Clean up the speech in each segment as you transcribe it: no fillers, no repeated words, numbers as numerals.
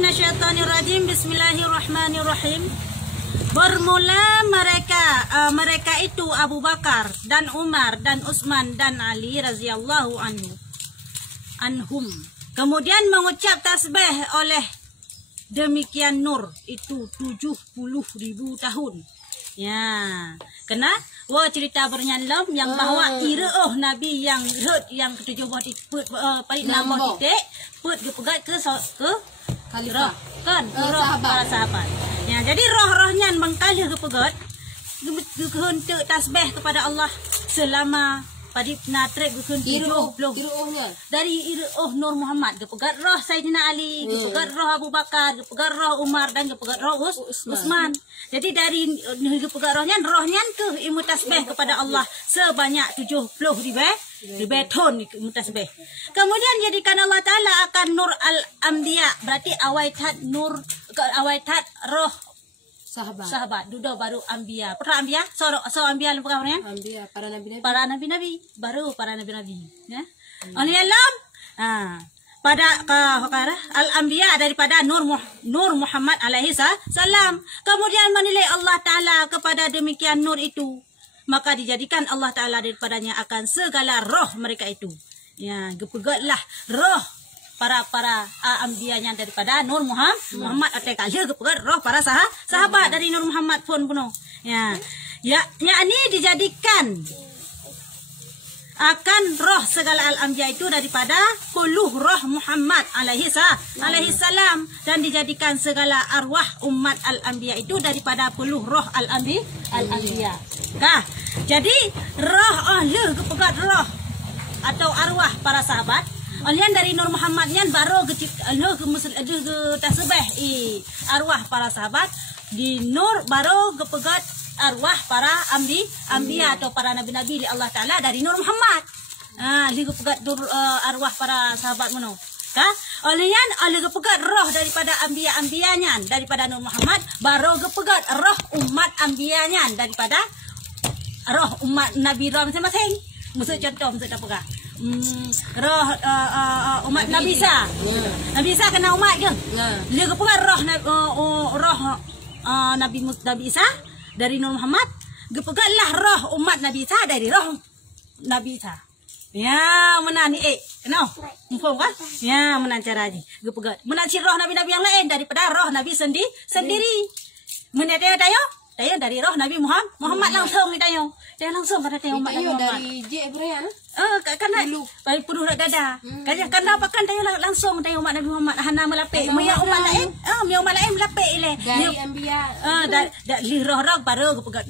minasyaitonirrajim. Bismillahirrahmanirrahim. Bermula mereka itu Abu Bakar dan Umar dan Utsman dan Ali radhiyallahu anhum. Kemudian mengucap tasbih oleh demikian nur itu 70.000 tahun. Ya, kena cerita bernyalam yang bahawa ireuh Nabi yang yang ke-7 paling lama titik put gepegat ke khalifah kan roh para sahabat. Ya, jadi roh-rohnya mengkalih gepegat gehentuk tasbih kepada Allah selama pada natrek geun 70 dari ireuh Nur Muhammad gepegat roh Sayyidina Ali, gepegat roh Abu Bakar, gepegat roh Umar dan gepegat roh Utsman. Jadi dari gepegat rohnya ke ilmu tasbih kepada Allah sebanyak 70 ribeton ilmu tasbih. Kemudian jadikan Allah Taala akan Nur Al-Anbiya, berarti awaitat nur awaitat roh sahabat duda baru anbiya. Pernah anbiya? So anbiya lupa kabarnya? Anbiya para nabi-nabi baru para nabi-nabi ya. Oleh alam pada al-anbiya daripada Nur Muhammad alaihi salam. Kemudian menilai Allah Taala kepada demikian nur itu, maka dijadikan Allah Taala daripadanya akan segala roh mereka itu. Ya, gepegatlah roh para ambiyanya daripada Nur Muhammad atau kali kepegat roh para sahabat dari Nur Muhammad pun penuh. Ya, ini dijadikan akan roh segala al-anbiya itu daripada puluh roh Muhammad alaihi salam, dan dijadikan segala arwah umat al-anbiya itu daripada puluh roh al-anbiya. Jadi roh kepegat roh atau arwah para sahabat alian dari Nur Muhammad nyan baru ke tasbih arwah para sahabat di Nur baru kepegat arwah para anbiya atau para nabi-nabi di Allah Taala dari Nur Muhammad. Li kepegat arwah para sahabat mono. Alian kepegat roh daripada anbiya-anbiyanya daripada Nur Muhammad baru kepegat roh umat anbiyanya daripada roh umat Nabi masing-masing. Maksud contoh maksud apa kah? Roh umat Nabi Isa. Nabi Isa kena umat ke? Dia kepegat roh Nabi Isa dari Nur Muhammad, gepegatlah roh umat Nabi Isa dari roh Nabi Isa. Ya, mana ni kenal? Mumpung kan? Ya, mana cara ni? Gepegat. Mana roh nabi-nabi yang lain daripada roh Nabi sendiri. Mana tayo dari roh Nabi Muhammad langsung ni tayo. Dia langsung kata tayo umat Nabi Muhammad. Dari Jibril karena baik perlu nak dada. Karena apa kan tayo langsung tayo umat Nabi Muhammad hana melapik. Mia umat lain melapik ile. Dari anbiya. Dari roh baru kepegat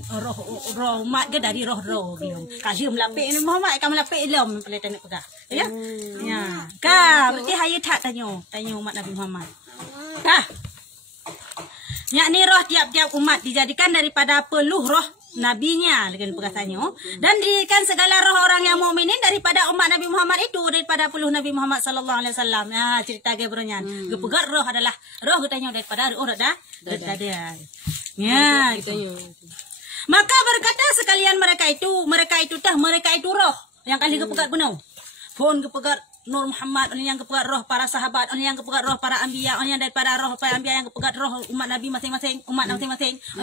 roh umat ke dari roh bilang. Kasi melapik Nabi Muhammad kan melapik ilmu pelita nak pegang. Ya. Ya. Berarti hayu tak tanyo umat Nabi Muhammad. Yakni roh tiap-tiap umat dijadikan daripada peluh roh nabinya dengan perkataannya, dan dijadikan segala roh orang yang mukminin daripada umat Nabi Muhammad itu daripada peluh Nabi Muhammad sallallahu alaihi wasallam. Cerita gebronya. Gepegat roh adalah roh katanya daripada roh dah. Ya, gitu. Maka berkata sekalian mereka itu roh yang kali kepegat penuh. Pun kepegat Nur Muhammad, orang yang kepegat roh para sahabat, orang yang kepegat roh para anbiya, orang yang daripada roh para anbiya yang kepegat roh umat Nabi masing-masing, orang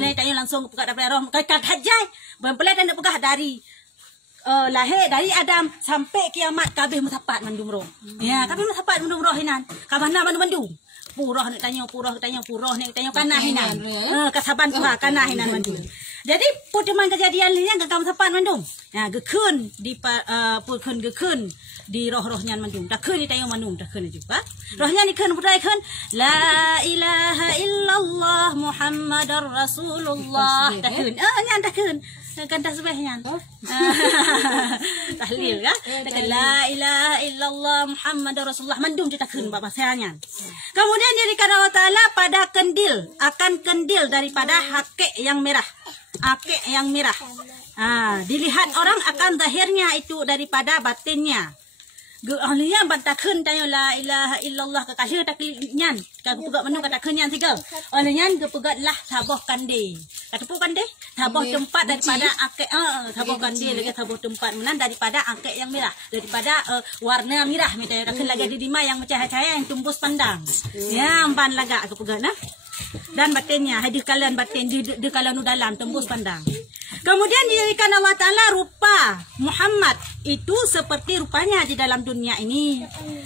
yang tanya langsung kepegat daripada roh kat hajai. Berpelat dan kepegat dari lahir dari Adam sampai kiamat kabeh musapat mandum roh. Ya, kabeh musapat mandum roh hinan. Kabana mandum. Purah nak tanya, purah nak tanya kanah hinan. Kasaban kanah hinan mandum. Jadi putuman kejadian ni yang kakam sapan mandum. Ya, gekun di roh-rohnya mandum. Dah kun ni tayo mandum, dah kun juga. Rohnya ni kun putai kun la ilaha illallah Muhammadar Rasulullah. Dah kun. Nyan dah kun. Kan tasbihnya. Tahlil kan? La ilaha illallah Muhammadar Rasulullah mandum kita kun bahasanya. Kemudian jadikan Allah Taala pada kendil, akan kendil daripada hakik yang merah. Akik yang merah. Dilihat orang akan zahirnya itu daripada batinnya. Ahlian bantakeun tayo la ilaha illallah ka kahir tak nyan ka pegat menu kata kenyan tiga ahlian ke pegatlah taboh kande kata pu kande taboh tempat daripada akek taboh kande lagi taboh tempat menan daripada akek yang merah daripada warna merah mita dak lagi di lima yang cahaya yang tembus pandang ya amban laga ke pegat nah dan batinnya hadis kalian batin di kalau dalam tembus pandang. Kemudian dijadikan Allah Ta'ala rupa Muhammad itu seperti rupanya di dalam dunia ini.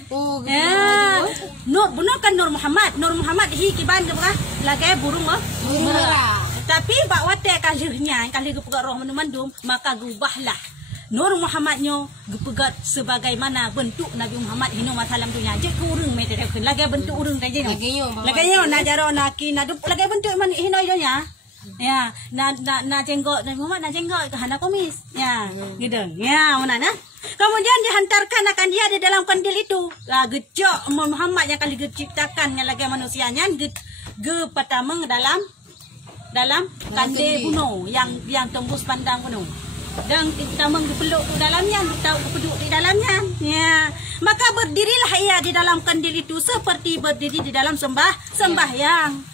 Oh, gitu. Ya. Nur, benar kan Nur Muhammad? Nur Muhammad hi kiban ke berah? Lagi burung merah. Tapi Pak Wate kalihnya, kalih gepegat roh mandum, maka gubahlah. Nur Muhammadnya gepegat sebagaimana bentuk Nabi Muhammad hinu masalam dunia. Je kurung mete dekun lagi bentuk urung saja. Lagi najaro naki nadu lagi bentuk man hinu idonya. Ya, na jenggot Nabi Muhammad na jenggot hana komis. Ya, gitu. Ya, mana nah. Kemudian dihantarkan akan dia di dalam kandil itu. Lah gejok Muhammad yang kali diciptakan yang lagi manusianya ge patameng dalam kandil kuno yang tembus pandang kuno. Dan kita mengepeluk di dalamnya, kita duduk di dalamnya. Ya, maka berdirilah ia di dalam kandil itu seperti berdiri di dalam sembahyang.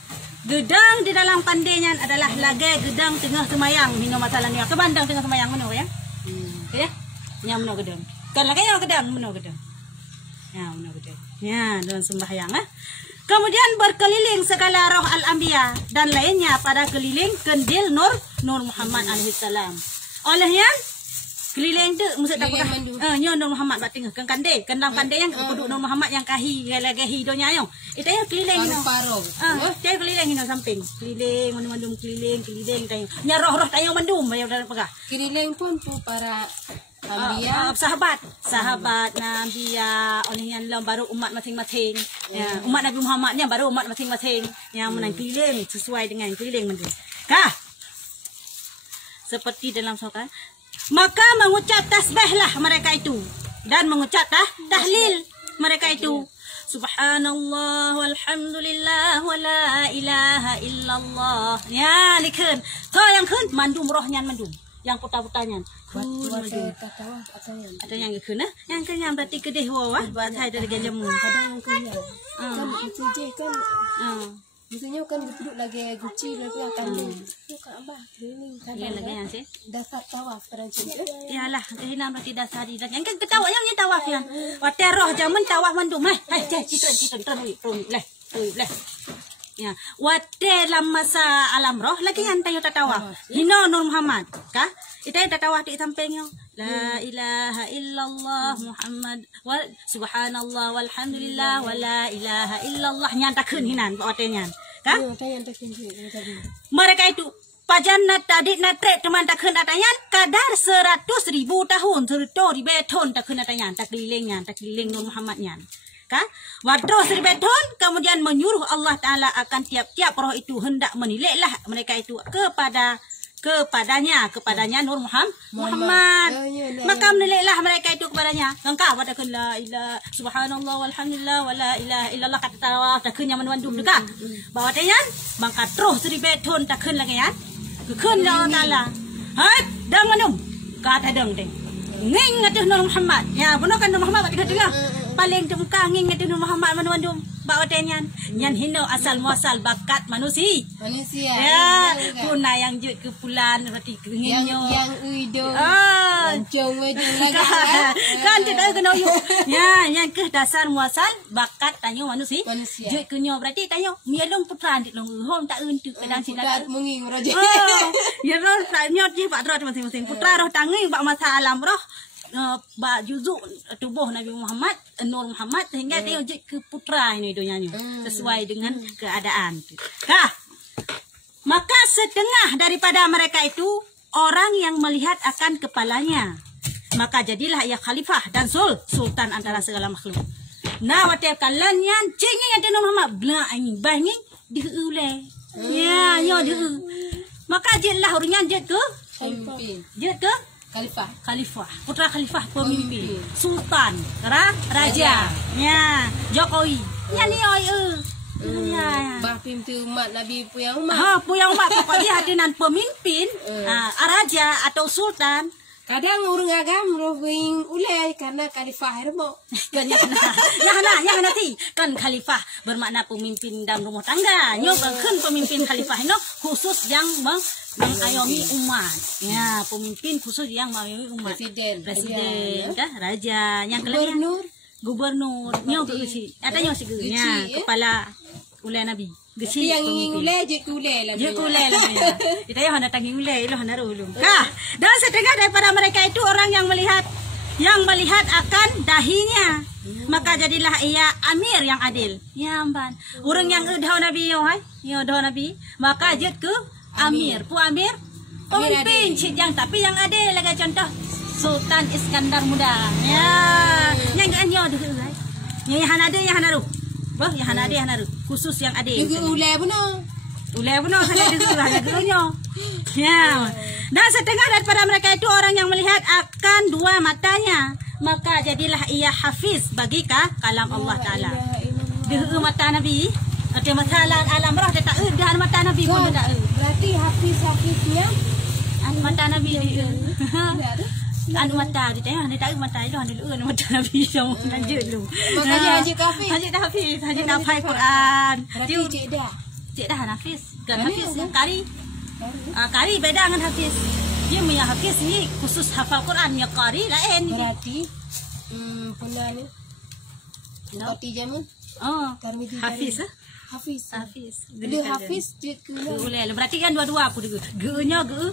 Gedang di dalam kandilnya adalah lagi gedang tengah semayang. Minum masalahnya kebandang tengah semayang mana ya? Ya, yang mana gedang? Kan lagi yang gedang mana gedang? Ya, mana gedang? Ya, dalam sembahyang. Kemudian berkeliling segala roh al-anbiya dan lainnya pada keliling kandil Nur Muhammad alaihissalam. Olehnya keliling tu mesti tak apa. Nyo Nur Muhammad bat tengah kan kandil, kendang kandil yang keduk Nur Muhammad yang kahi lagi hidonya yo. Itu yang keliling no. Dia keliling no samping. Keliling mandum keliling tayo. Nya roh-roh tayo mandum bayo dalam pegah. Keliling pun tu para anbiya, sahabat nabiya, olehnya baru umat masing-masing. Ya, umat Nabi Muhammadnya baru umat masing-masing yang menang keliling sesuai dengan keliling mandum. Kah? Seperti dalam surah. Maka mengucap tasbihlah mereka itu dan mengucap tahlil mereka itu. Subhanallah walhamdulillah wala ilaha illallah. Ya, likun. Kau yang kun mandum rohnya mandum. Yang putar-putarnya. Ada yang kun nah. Yang kun yang berarti kedih wah. Buat saya dari jemu. Ada yang kun. Kan itu je kan. Misalnya kan duduk lagi guci lagi akan buka abah keliling kan lagi yang sih dasar tawaf perancis iyalah kehina berarti dasar dak yang kan ketawanya nya tawaf yang wate roh jaman tawaf mandum hai kita leh ya wate lam masa alam roh lagi yang tayo tatawaf hino Nur Muhammad kah itay tatawaf di sampingnya la ilaha illallah Muhammad wa subhanallah walhamdulillah wala ilaha illallah nyantakeun hinan watenya kah mereka itu pajanna tadi natre teman takeun atayan kadar 100.000 tahun serta ribeton takeun atayan takliling Nur Muhammadnya kah wadro 1000 tahun kemudian menyuruh Allah Taala akan tiap-tiap roh itu hendak menilailah mereka itu kepadanya Nur Muhammad. Maka menilailah mereka itu kepadanya. Engkau katakan la ilaha subhanallah walhamdulillah wala ilaha illallah kata tawaf takun yang menwandum dekat. Bawa tayan bangkat roh 1000 tahun takun lagi ya. Keun Allah Taala. Hai dang manum kata dang deng. Nging ngatuh Nur Muhammad. Ya benar kan Nur Muhammad kata tengah. Paling temkang nging ngatuh Nur Muhammad menwandum. Bawa tayan nyan hino asal muasal bakat manusia. Ya, kuna yang je ke pulan berarti nginyo. Yang uido. Yang lagi. Kan tidak kena yo. Ya, yang ke dasar muasal bakat tanyo manusia. Je kenyo berarti tanyo mielong putra di long hom tak untuk kadang silat. Menging raja. Ya roh tanyo je pak roh masing-masing. Putra roh tangi pak masa alam roh. Ba juzuk tubuh Nabi Muhammad Nur Muhammad sehingga dia je ke putra ini donyanya sesuai dengan keadaan. Kah? Maka setengah daripada mereka itu orang yang melihat akan kepalanya. Maka jadilah ia khalifah dan sultan antara segala makhluk. Nah, wate kalannya cengi ada Nur Muhammad bla ini banyak diule. Ya, yo diu. Maka jelah orangnya jet ke Khalifah, putra khalifah pemimpin, sultan, raja, ya, Jokowi, ya ni ya. Bapim tu umat Nabi puyang umat. Puyang umat pokoknya hadiran pemimpin, raja atau sultan, Kadang urang agam roving ulai karena khalifah hermo. Kan yang nanti kan khalifah bermakna pemimpin dalam rumah tangga. Nyo kan pemimpin khalifah no khusus yang mengayomi umat. Ya, pemimpin khusus yang mengayomi umat. Presiden, kah? Raja, yang kelima gubernur. Nyo si, ada nyo si nya kepala ulai nabi. Gesi yang ingin ulai je kulai lah. Je kulai lah ya. Kita yang hendak tanggung ulai, lo hendak ulung. Dan setengah daripada mereka itu orang yang melihat akan dahinya, maka jadilah ia amir yang adil. Ya amban. Orang yang dah nabi yo hai, yo dah nabi, maka jad ke amir. Pu amir pemimpin cik yang tapi yang adil lagi contoh Sultan Iskandar Muda. Ya, yang kan yo dah hai. Yang hanade yang hanaru. Bah, yang hanade yang hanaru. Khusus yang adil. Juga ulai benar. Ulai benar hanya dengar. Ya. Dan setengah daripada mereka itu orang yang melihat akan dua matanya, maka jadilah ia hafiz bagi kalam Allah Taala. Dua mata Nabi, ada masalah alam roh dia tak dah mata Nabi pun tak. Berarti hafiznya mata Nabi. Anu mata dia tak mata itu anu mata Nabi yang lanjut dulu. Makanya Haji Hafiz. Haji hafal Quran. Dia cik dah Hafiz. Kan Hafiz kari. Kari beda dengan Hafiz. Dia punya Hafiz ni khusus hafal Quran, ya kari lain. Berarti punya ni. Berarti jamu. Oh, Hafiz ah. Hafiz. Dia Hafiz dia boleh. Berarti kan dua-dua aku dulu. Ge-nya ge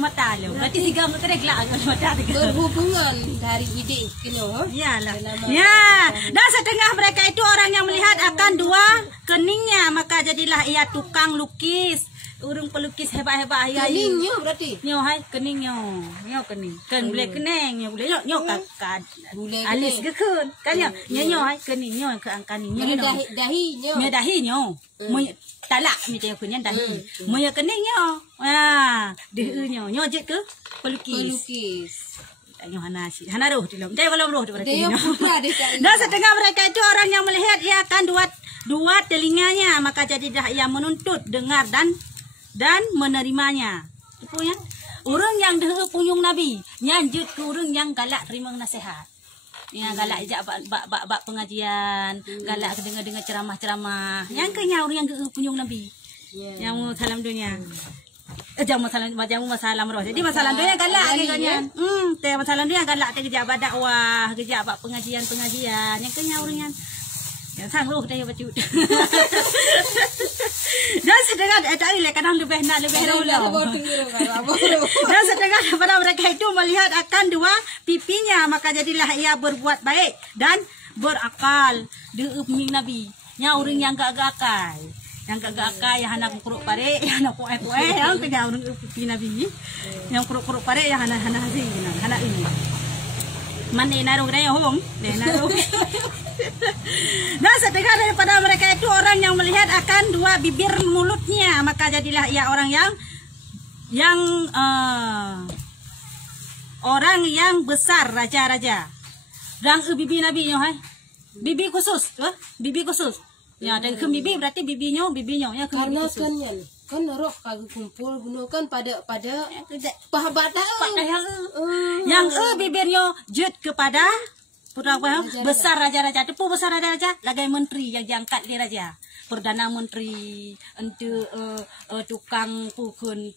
mata lo. Berarti tiga kena gelak mata tiga. Berhubungan dari ide kenyo. Iyalah. Ya, dan setengah mereka itu orang yang melihat akan dua keningnya, maka jadilah ia tukang lukis. Urang pelukis hebat-hebat ya. Keningnya berarti. Nyo hai kening nyo. Nyo kening. Kan boleh keneng nyo boleh nyo kakad. Alis gekun. Kan nyo hai kening nyo ke angkani nyo. Dahi nyo. Me dahi nyo. Mo talak mi te kunyan dahi. Mo ya kening nyo. Ah, deu nyo. Nyo je ke pelukis. Nyo hanasi. Hanaruh dilom. Dai walau roh berarti. Dan setengah mereka itu orang yang melihat ia akan dua telinganya, maka jadilah ia menuntut, dengar dan menerimanya. Itu ya. Orang yang dah punyung Nabi, nyanjut ke orang yang galak terima nasihat. Ya galak ajak bak pengajian, galak dengar ceramah-ceramah. Yang kenya orang yang punyung Nabi. Yang salam dunia. Jamu masalah roh. Jadi masalah dunia galak kenya. Teh masalah dunia galak teh kerja dakwah, kerja bak pengajian. Yang kenya orang yang sang roh dia baca. Dan setengah tak boleh kadang lebih dahulu. Dan setengah daripada mereka itu melihat akan dua pipinya, maka jadilah ia berbuat baik dan berakal. Dia ummi Nabi. Nya orang yang gak akal. Yang gak akal yang anak kuruk pare, yang anak poe-poe, yang kena orang pipi Nabi. Yang kuruk pare yang anak hasil, anak ini. Mana naruh dia hong, naruh. Dan setengah daripada mereka itu orang yang melihat akan dua bibir mulutnya, maka jadilah ia orang yang besar, raja-raja. Dan bibi Nabi nyo hai. Bibi khusus, bibi khusus. Ya, dan ke bibi berarti bibinya ya ke karena kan roh kagak kumpul gunakan pada pahabat yang bibirnya jut kepada putra besar raja-raja, tepu besar raja-raja, lagi menteri yang diangkat di raja, perdana menteri, untuk tukang pukun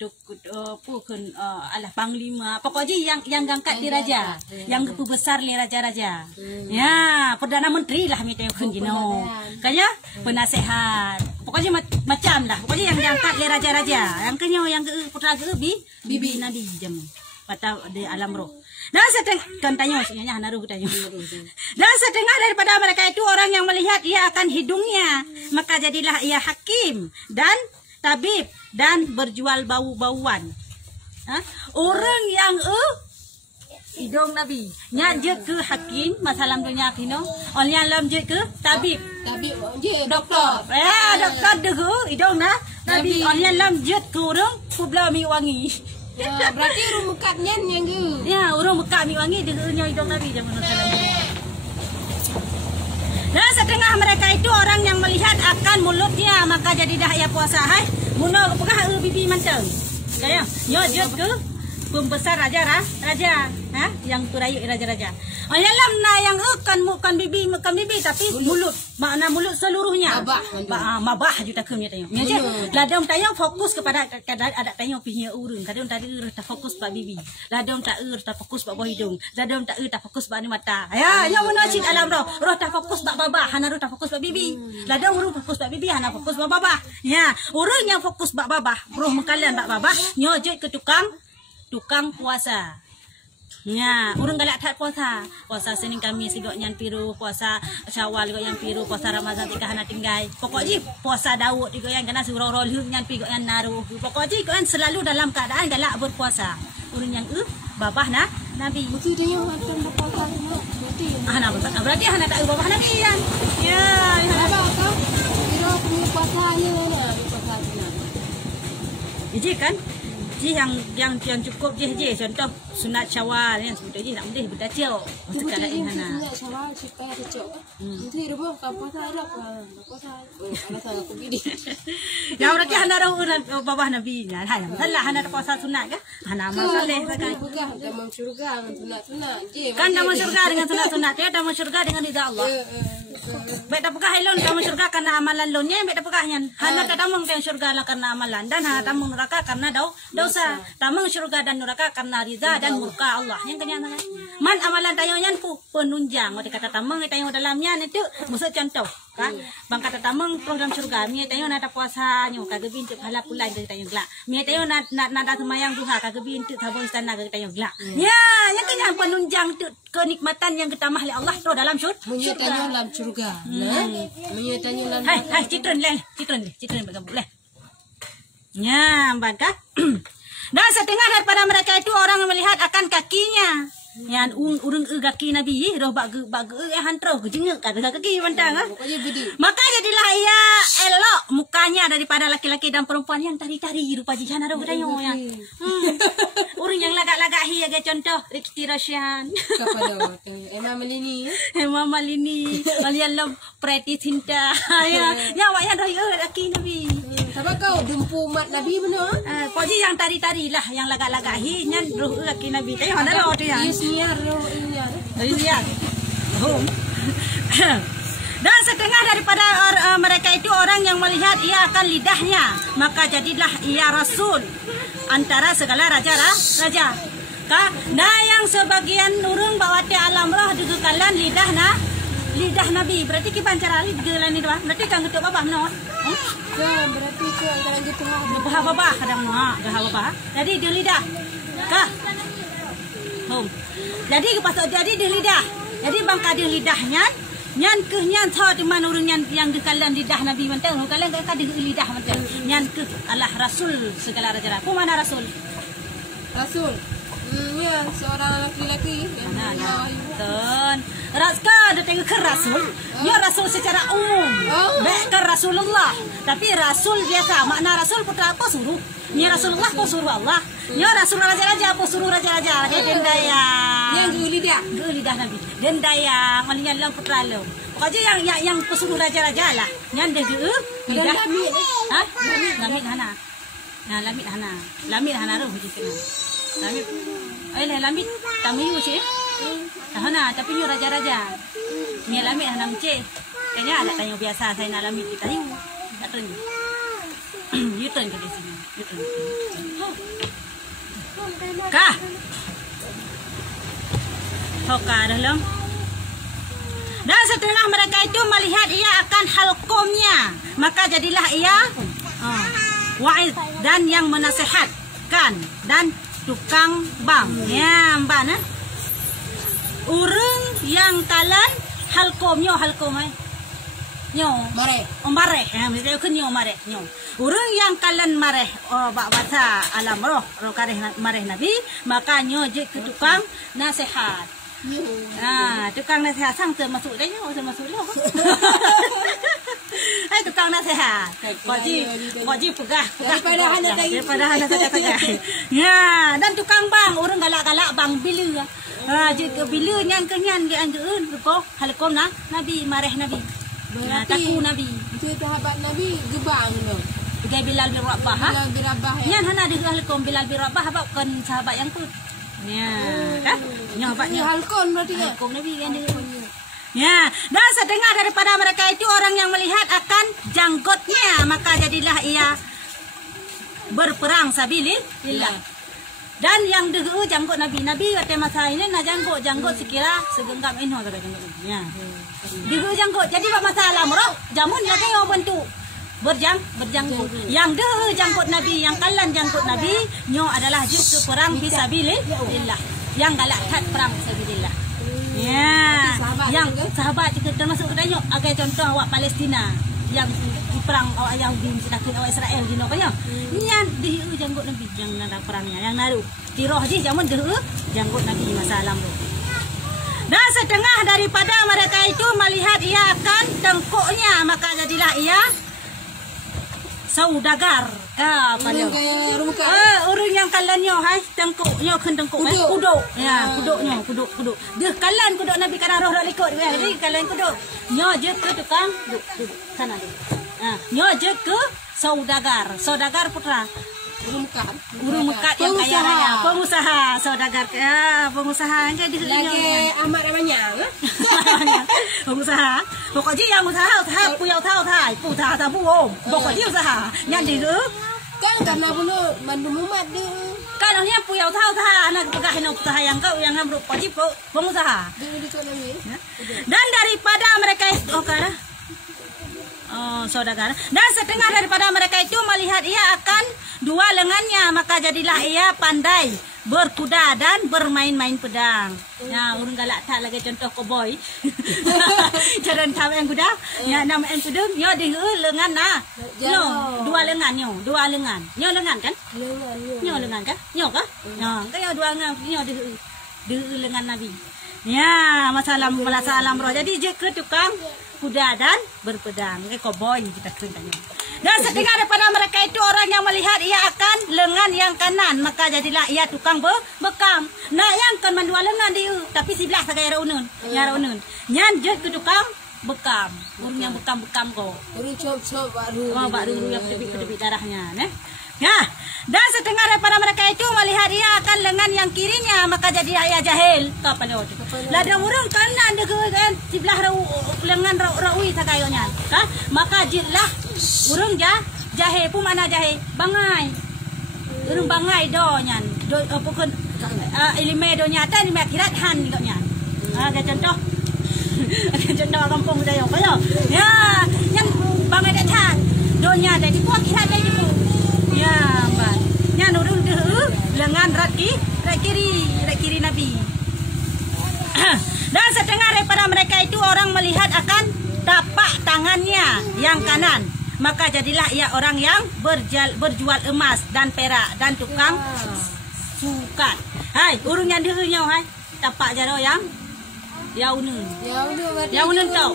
alah panglima, pokoknya yang diangkat di raja, yang besar di raja-raja, ya perdana menteri lah mitanya kunjino, kaya penasehat, pokoknya macam lah, pokoknya yang diangkat di raja-raja, yang kenyo yang putra bibi Nabi jamu, atau di alam roh. Dan setengah kan tanya sebenarnya naruh tanya. Dan setengah daripada mereka itu orang yang melihat ia akan hidungnya, maka jadilah ia hakim dan tabib dan berjual bau-bauan. Orang yang hidung Nabi nyajut ke hakim masalah dunia kino, orang yang lamjut ke tabib doktor. Doktor degu hidung nah Nabi, orang yang lamjut ke orang kubla mi wangi. Ya, berarti urung mekatnya yang tu. Ya, urung mekat mi wangi dengernya hidung Nabi zaman Rasulullah. Dan setengah mereka itu orang yang melihat akan mulutnya, maka jadi dah ia puasa hai. Muno pegah bibi manteng. Kaya, nyo jut ke pembesar raja, yang turayu raja-raja. Yalam na yang kan bibi tapi mulut, makna mulut seluruhnya. Mabah juta kemnya tanya. Nya ladang tanya fokus kepada ada tanya pihnya urang, kadang tadi tak fokus pak bibi. Ladang tak tak fokus pak bawah hidung. Ladang tak fokus pak ni mata. Ya, yang menacik alam roh tak fokus pak babah, hana roh tak fokus pak bibi. Ladang urang fokus pak bibi, hana fokus pak babah. Ya, urang yang fokus pak babah, roh mengkalian pak babah, nyojek ke tukang puasa. Ya, urang galak tak puasa. Puasa Senin Kamis sigok nyan piru, puasa Syawal sigok yang piru, puasa Ramadan tika hana tinggai. Pokoknya puasa Daud sigok yang kena suruh rolhung nyan pi gok yang naruh. Pokoknya gok yang selalu dalam keadaan galak berpuasa. Urang yang babah na Nabi. Betul dia yang akan berpuasa berarti. Berarti hana tak babah Nabi kan. Ya, apa kau? Kira punya puasanya mana? Puasa dia. Iji kan? Ji yang cukup je contoh sunat Syawal yang sebetulnya nak boleh berdacau sekadar hana sunat Syawal supaya dacau nanti rumah kau puasa lah puasa alasan aku gini ya berarti hana ro babah Nabi lah salah hana puasa sunat ke hana amal soleh kan dalam syurga dengan sunat kan dalam syurga dengan sunat ya dalam syurga dengan ridha Allah baik tak pekah elon dalam syurga karena amalan lonnya baik tak pekahnya hana tak tamung dalam syurga lah karena amalan dan hana tamung neraka karena dosa tamung syurga dan neraka karena ridha dan murka Allah yang kenyang man amalan tayonya penunjang waktu kata tamung tayo dalamnya itu maksud contoh kan bang kata tamung program syurga mi tayo nada puasa nyo kagak bintu hala pulai dari tayo gelak mi tayo nada semayang duha kagak bintu sabun istana kagak tayo gelak ya yang kenyang penunjang tu kenikmatan yang ditamah oleh Allah tu dalam syurga dalam syurga menyertanya dalam hai citron boleh ya mbak dan setengah daripada mereka itu orang melihat akan kakinya yang urang kaki Nabi roh bag hantro jenguk kaki mentang maka jadilah ia elok mukanya daripada laki-laki dan perempuan yang tari-tari rupa jihana roh dayo ya urang yang lagak-lagak hi aga contoh Rikti Roshan kepada Emma Malini Alialam Preti Cinta ya awak yang roh laki Nabi siapa kau dempu mat Nabi benar poji yang tari-tari lah yang lagak-lagak hi nyan roh laki Nabi tayo hana roh tu ya dan setengah daripada mereka itu orang yang melihat ia akan lidahnya maka jadilah ia rasul antara segala raja nah yang sebagian urung bawati alam roh dugekalan lidah Nabi berarti kita cara lidah ni doa berarti kan ketuk babah no berarti itu antara gitu babah kadang babah jadi dia lidah kah jadi di lidah. Jadi bangka di lidahnya nyan thau di mana urang yang dikalan lidah Nabi mentang kalian ka di lidah mentang nyan ke Allah Rasul segala raja. Ku mana Rasul? Ya seorang laki-laki Ton. Rasul ada tengok ke Rasul. Ya Rasul secara umum. Bukan Rasulullah. Tapi Rasul biasa. Makna Rasul putra apa suruh? Ya Rasulullah apa suruh Allah? Ya Rasul raja-raja apa suruh raja-raja? Dia dendayang. Yang lidah Nabi. Dendayang malinya lang putra lo. Pokoknya yang pesuruh raja-raja lah. Yang dia lidah. Ha? Lamit hana. Nah, lamit hana roh begitu. Lamit. Lamit tamu sih. Hana tapi nyu raja-raja. Ni lamit hana mce. Kayaknya ada tanya biasa saya nak lamit kita yu. Tak tahu. Yuton ke di sini. Yuton. Kah? Hoka dalam. Dan setelah mereka itu melihat ia akan halqomnya, maka jadilah ia wa'id dan yang menasihatkan dan tukang bang. Ya, mbak nah. Urang yang kalan halkom ai. Nyo mareh misalnya kun nyo mareh urang yang kalan mareh bahasa alam roh kareh mareh Nabi maka nyo je ke tukang nasihat tukang nasihat sang termasuk dah nyo termasuk lo tukang nasihat wajib pegah daripada hana tegak ya dan tukang bang urang galak-galak bang bila jika bila nyan kenyan dianjeun ko halkom Nabi mareh Nabi taku Nabi itu sahabat Nabi gebang no Dengan Bilal bin Rabah. Bilal bin Rabah ya. Nyan hana degah lekom Bilal bin Rabah kan sahabat yang tu. Ya, kan? Nyobatnya Halkon berarti ya. hukum Nabi kan dia. Ya, dan setengah daripada mereka itu orang yang melihat akan janggutnya, maka jadilah ia berperang sabilillah. Dan yang degu janggut Nabi kata masa ini na janggut sekira segenggam inho kata janggut. Ya. Degu janggut. Jadi buat masalah roh jamun lagi yang bentuk berjanggut. Yang degu janggut Nabi, yang kalan janggut Nabi, nyo adalah juga perang fisabilillah. Yang galak tat perang fisabilillah. Ya. Yang sahabat juga termasuk katanya agai contoh awak Palestina yang perang awak Yahudi sedangkan awak Israel dino kaya. Nya dihu janggut Nabi yang nak perangnya yang naru. Tiroh je zaman dihu janggut Nabi masa alam tu. Dan setengah daripada mereka itu melihat ia akan tengkuknya, maka jadilah ia saudagar. Orang kaya rumah orang yang kalannya hai tengkuknya kan tengkuk kuduk. Ya, kuduk. Dia kalan kuduk Nabi kana roh likut dia. Jadi kalan kuduk. Nyo je ke tukang duduk sana dia. Nyo je ke saudagar putra. Urung mekat yang kaya raya, pengusaha, saudagar, pengusaha aja di lagi amat namanya, pengusaha. Pokoknya yang usaha puyau tahu tabu om. Pokoknya usaha, yang di kan karena dulu mandumat dia. Kan orang puyau tahu anak pegahin usaha yang kau yang hambruk pokoknya pengusaha. Dan daripada mereka itu, saudagar. Dan setengah daripada mereka itu melihat ia akan dua lengannya, maka jadilah ia pandai berkuda dan bermain-main pedang. Ya, urang galak tak lagi contoh cowboy. Cara tahu yang kuda, ya nama yang kuda, yo di lengan nah. Yo, dua lengan. Nyo lengan kan? Nyo lengan kan? Nyo kah? Nyo, kaya dua lengan, nyo di lengan Nabi. Ya, masalah alam roh. Jadi je ke tukang kuda dan berpedang, cowboy kita ceritanya. Dan setengah daripada mereka itu orang yang melihat ia akan lengan yang kanan, maka jadilah ia tukang bekam. Nah yang kan mandua lengan dia, tapi sebelah sagai raunun, nyan je ke tukang bekam, urang yang bekam ko. Urang cop baru yang kedebit darahnya, ne? Ya, dan setengah daripada mereka itu melihat ia akan lengan yang kirinya, maka jadi ia jahil. Kapan dia? Ladang urang kanan dia kan sebelah lengan raui sakayonya. Maka jilah urang jahil pun mana jahil? Bangai. Urang bangai do nyan. Do pokon ilmu do nyata ilmu akhirat han kau nyan. Ada contoh. Contoh kampung saya kaya. Ya, yang bangai dak do nyata di buat akhirat di bu. Ya, mbak. Nya nurun deh lengan rat kiri Nabi. Dan setengah daripada mereka itu orang melihat akan tapak tangannya yang kanan, maka jadilah ia orang yang berjual emas dan perak dan tukang sukat. Hai, urung yang dihnya hai. Tapak jaro yang yaunun tau.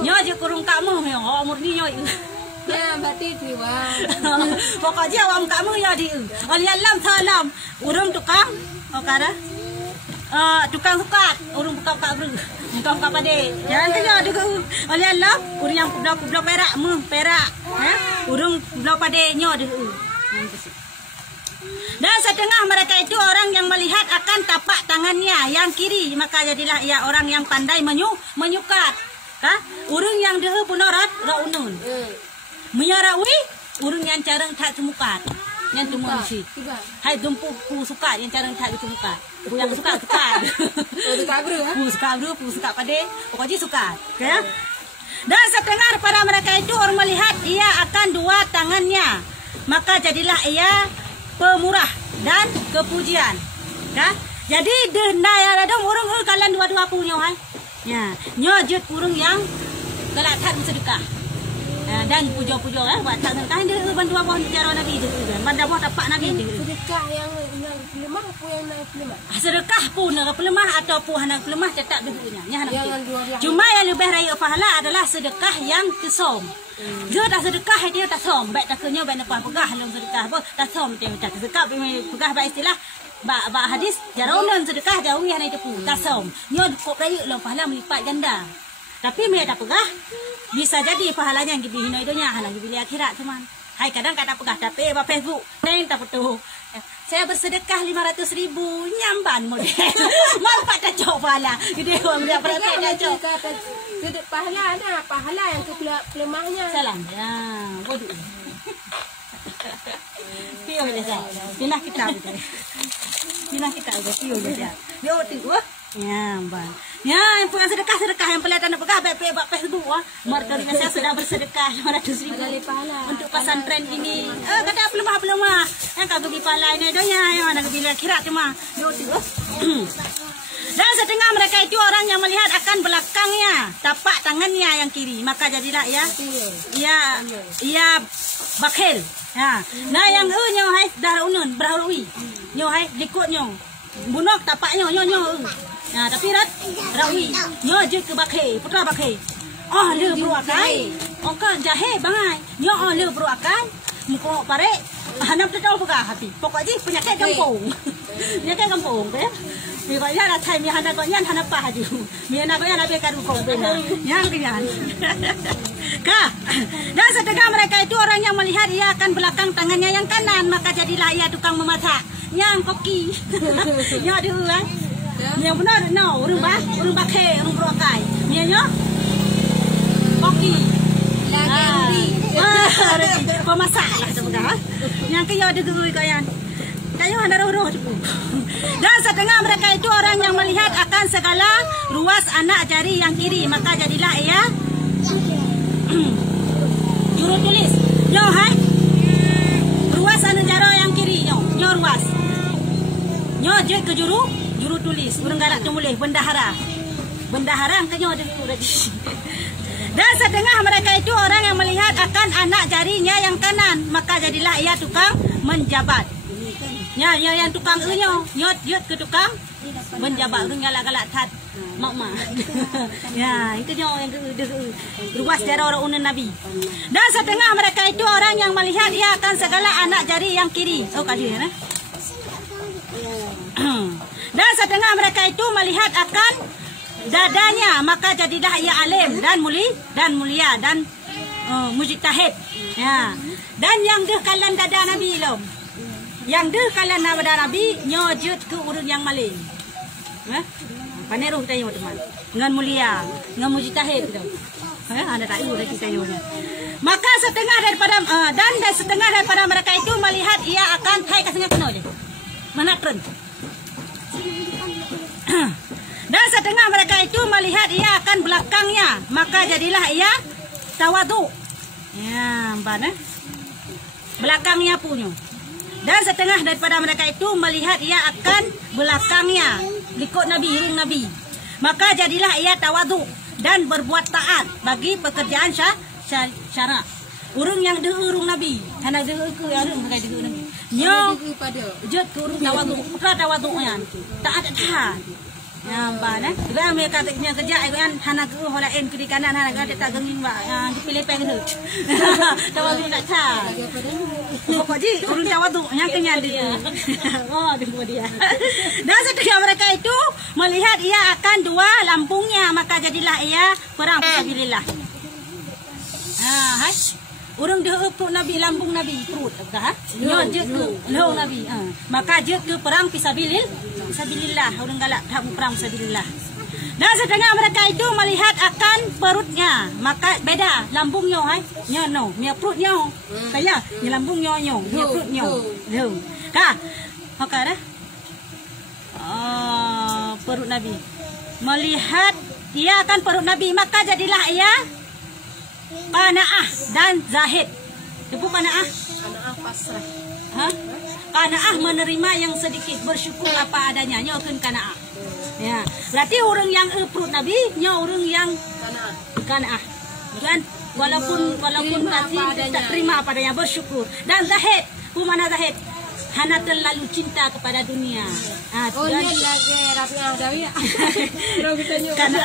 Nyo je kurung kamu yo murni nyo. Ya, berarti tiwa. Pokoknya awam kamu ya di. Alialam salam. Urung tukang, okara. Tukang sukat, urung buka kabru. Buka pade. Jangan tanya deku. Alialam, urung yang kubla perak. Urung kubla pade nyo deku. Dan setengah mereka itu orang yang melihat akan tapak tangannya yang kiri, maka jadilah ia orang yang pandai menyukat. Urung yang dehu punorat raunun. Menyarawi urung yang carang tak semukat yang tumuan si hai dumpu pu suka yang carang tak semukat pu yang suka pu suka pade pokoknya suka ya. Dan setengah pada mereka itu orang melihat ia akan dua tangannya, maka jadilah ia pemurah dan kepujian kan. Jadi denda ya radom urung kalian dua-dua punya hai ya nyojut urung yang kelatan sedekah dan puja-puja buat tak sedekah dia bantu apa cara Nabi dia bantu apa tapak Nabi dia sedekah yang lemah apa yang lemah sedekah pun nak lemah ataupun anak lemah tetap duitnya cuma yang lebih raya pahala adalah sedekah yang kesom. Dia tak sedekah dia tak som baik tak kenya baik apa pegah dalam sedekah apa tak som dia tak sedekah pegah baik istilah ba hadis jaronan sedekah jauh yang itu pun tak som nyo kok raya lo pahala melipat ganda. Tapi mereka tak pegah, bisa jadi pahalanya yang dibihino idonya, halang dibeli akhirat cuman. Hai kadang kata pegah tapi ba Facebook. Neng tak betul. Saya bersedekah 500.000 nyamban model. Mampat tak coba lah. Gede orang dia perhatian dia coba. Gede pahala ada, pahala yang kelemahnya. Salam. Ya, bodoh. Pio dia. Pindah kita betul. Pindah kita aja pio dia. Dia tu ya, bang. Ya, yang punya sedekah yang pelihatan apakah baik-baik buat Facebook Mar dari saya sudah bersedekah 500.000 untuk pesantren ini. Kata belum yang kau bagi pahala ini donya yang ada bila akhirat cuma. Dan setengah mereka itu orang yang melihat akan belakangnya, tapak tangannya yang kiri, maka jadilah ia bakhil. Ya. Nah yang nyo hai darah unun berhalui. Nyo hai likutnya. Bunuh tapaknya nyo. Nah, tapi rawi nyo je ke bakhil, putra bakhil. Oh, le beruakan. Oh, kan jahe bangai. Nyo le beruakan. Muko pare. Hanap tahu buka hati. Pokoknya penyakit kampung. Penyakit kampung ya. Biaya lah thai mi hana ko yan hanap pa haju. Mi na ko yan abe karu ko bena. Yang kenyan. Ka. Dan setengah mereka itu orang yang melihat ia akan belakang tangannya yang kanan, maka jadilah ia tukang memasak. Yang koki. Nyo dulu kan. Yang benar no, urung bakhe, urung berokai. Nyo koki. Pemasak lah sebenarnya. Yang kaya dulu kayan. Kayu ada roh-roh. Dan setengah mereka itu orang yang melihat akan segala ruas anak jari yang kiri, maka jadilah ia juru tulis. Nyo hai. Ruas anak jari yang kiri nyo ruas. Nyo je ke juru tulis. Urang galak tumulih bendahara. Bendahara angka nyo ada lagi. Dan setengah mereka itu orang yang melihat akan anak jarinya yang kanan, maka jadilah ia tukang menjabat. Ya, yang tukang nyo, nyot ke tukang menjabat. Urang galak-galak tat mak. Ya, itu nyo yang ruas jari orang unen Nabi. Dan setengah mereka itu orang yang melihat ia akan segala anak jari yang kiri. Oh, kali ya. Dan setengah mereka itu melihat akan dadanya, maka jadilah ia alim dan mulia dan mujtahid. Ya. Dan yang deh kalan dada Nabi lom. Yang deh kalan dada Nabi nyojut ke urun yang maling. Paneruh tanya teman. Dengan mulia, dengan mujtahid tu. Ada tak ibu kita yo. Maka setengah daripada dan setengah daripada mereka itu melihat ia akan hai kasnya kena je. Mana trend? Dan setengah mereka itu melihat ia akan belakangnya, maka jadilah ia tawadu. Ya, mana? Belakangnya punya. Dan setengah daripada mereka itu melihat ia akan belakangnya, ikut Nabi, irung Nabi. Maka jadilah ia tawadu dan berbuat taat bagi pekerjaan syarak. Urung yang deurung Nabi, hana deur ke urung pakai deur Nabi. Nyo jet ke urung tawadu, putra tawadunya. Taat taat. Ya, mana? Juga mereka taknya kerja kan hana ke holain kiri kanan hana ke tak gengin ba dipilih pengen. Tawadu nak ca. Pokoknya urung tawadu yang kenyang dia. Oh, dia. Dan setelah mereka itu melihat ia akan dua lambungnya, maka jadilah ia perang fisabilillah. Hai. Urang dia perut Nabi, lambung Nabi, perut dah. Nyo je ke lehong Nabi. Maka je ke perang fisabilillah. Urang galak tak perang fisabilillah. Dan setengah mereka itu melihat akan perutnya, maka beda lambung nyo hai. Nyo no, mia perut nyo. Kaya, ni lambung nyo, mia perut nyo. Lehong. Ka. Maka dah. Perut Nabi. Melihat ia akan perut Nabi, maka jadilah ia qanaah dan zahid. Itu qanaah? Qanaah pasrah. Qanaah menerima yang sedikit, bersyukur apa adanya. Nyo akan qanaah. Ya. Berarti orang yang perut Nabi, nyo orang yang qanaah. Kan? Walaupun tak terima apa adanya, bersyukur. Dan zahid, mana zahid? Hana terlalu cinta kepada dunia. Oh, ni lagi Rabi'ah Dawi. Karena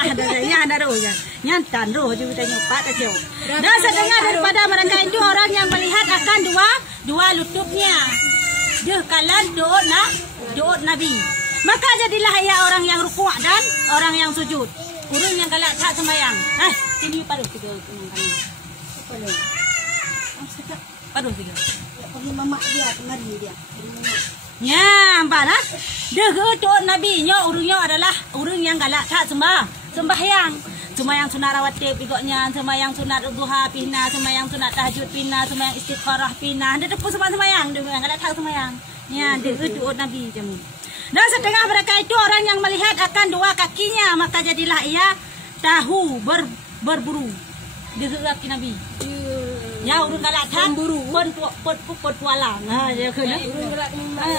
ada rohnya. Nyantan roh juga tanya Pak Tajo. Dan setengah daripada mereka itu orang yang melihat akan dua lututnya. Dia kalan doa Nabi. Maka jadilah ia orang yang rukuk dan orang yang sujud. Urang yang galak tak sembahyang. Ini paruh kita. Aduh tiga. Pergi mamak dia, kemari dia. Ya, ampana. Dege tu Nabi nya urungnya adalah urung yang galak tak sembahyang. Sembahyang sunat rawatib ikutnya, sembahyang sunat duha pina, sembahyang sunat tahajud pina, sembahyang istikharah pina. Dia pun sembahyang, dia galak tak sembahyang. Ya, dege tu Nabi jamu. Dan setengah mereka itu orang yang melihat akan dua kakinya, maka jadilah ia tahu berburu. Dege kaki Nabi. Ya urung galak tak Berburu. pon pualang. Ha dia kena.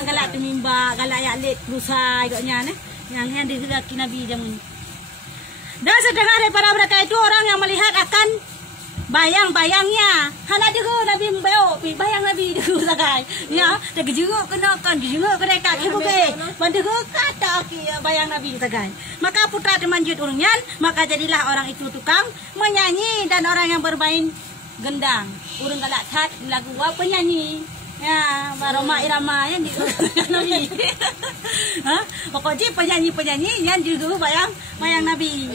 Galak temimba, galak yak let rusai koknya ne. Yang dege kaki Nabi jamu. Dan setengah daripada mereka itu orang yang melihat akan bayang-bayangnya. Hana dege Nabi mbeo, bayang Nabi dege sagai. Ya, dege jenguk kena kan, jenguk kena kaki buke. Ban dege kata bayang Nabi sagai. Maka putra temanjut urunyan, maka jadilah orang itu tukang menyanyi dan orang yang bermain gendang. Urung galak tat lagu penyanyi. Ya, baroma irama yang di Nabi. Ha? Pokoknya penyanyi-penyanyi yang juga bayang Nabi.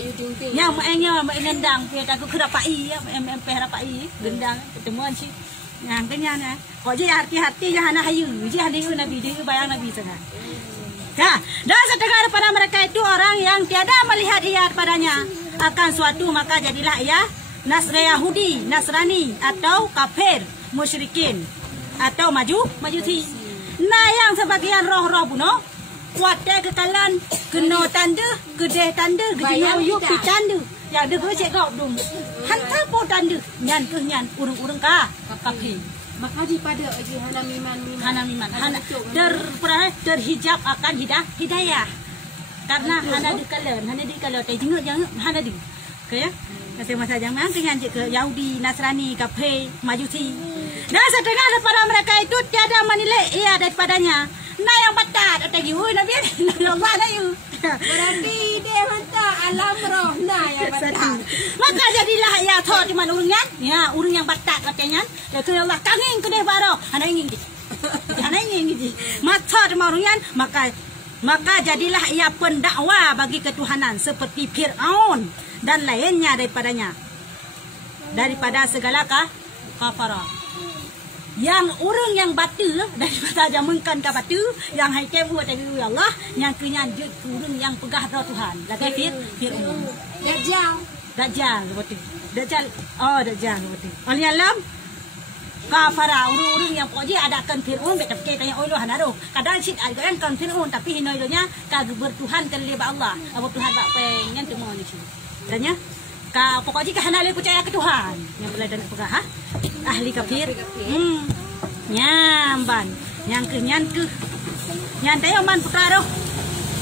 Yang mainnya main gendang, dia aku kerapai ya, MP rapai gendang pertemuan sih. Yang kenyana. Pokoknya hati-hati jangan hayu, jangan hayu Nabi dia bayang Nabi sangat. Ya, dan setengah daripada mereka itu orang yang tiada melihat ia padanya akan suatu, maka jadilah ia Yahudi, Nasrani atau kafir, musyrikin atau majusi. Nah yang sebagian roh-roh bunuh kuatnya kekalan kena tanda, kedeh tanda, gejinau pi tanda. Yang dia gocek kau dum. Hantar po tanda, nyan ke nyan urung-urung kafir. Maka daripada hana miman terhijab akan hidayah. Karena hana dikalan, jenguk hana di. Okey. Kasih masa jangan kenyan ke Yahudi, Nasrani, kafir, majusi. Dan setengah daripada mereka itu tiada menilai ia daripadanya. Nah yang batat atau you Nabi Allah na you. berarti dia hantar alam roh nah yang batal. Maka jadilah ia thot di mana urungnya. Ya, urung yang batat katanya. Ya ke Allah kanging ke deh baro. Ana ingin gitu. Ana ingin gitu. Maka di urungnya maka jadilah ia pendakwa bagi ketuhanan seperti Fir'aun dan lainnya daripada segala kafara. Yang urung yang batu daripada jamunkan ke batu yang haikai buat dari Allah yang kenyanjut urung yang pegah roh Tuhan. Lagi Fir'aun. Dajjal betul. Dajjal betul. Oleh alam kafara urung yang pokoknya adakan Fir'aun betul tanya Allah hanaro. Kadang sit ada kan Fir'aun tapi hinoilonya kagak bertuhan terlebih Allah. Apa Tuhan tak pengen temu ni sini. Tanya pokoknya kehanale percaya ke Tuhan yang boleh dan pegah ahli kafir. Nyamban yang kenyan ke nyantai man putra roh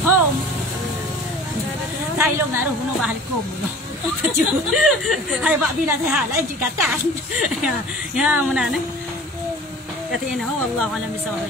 home tailong naruh bunuh bahalik komo no hai bak bina sehat lain jika tan ya mana ne katanya wallahu alam bisawab.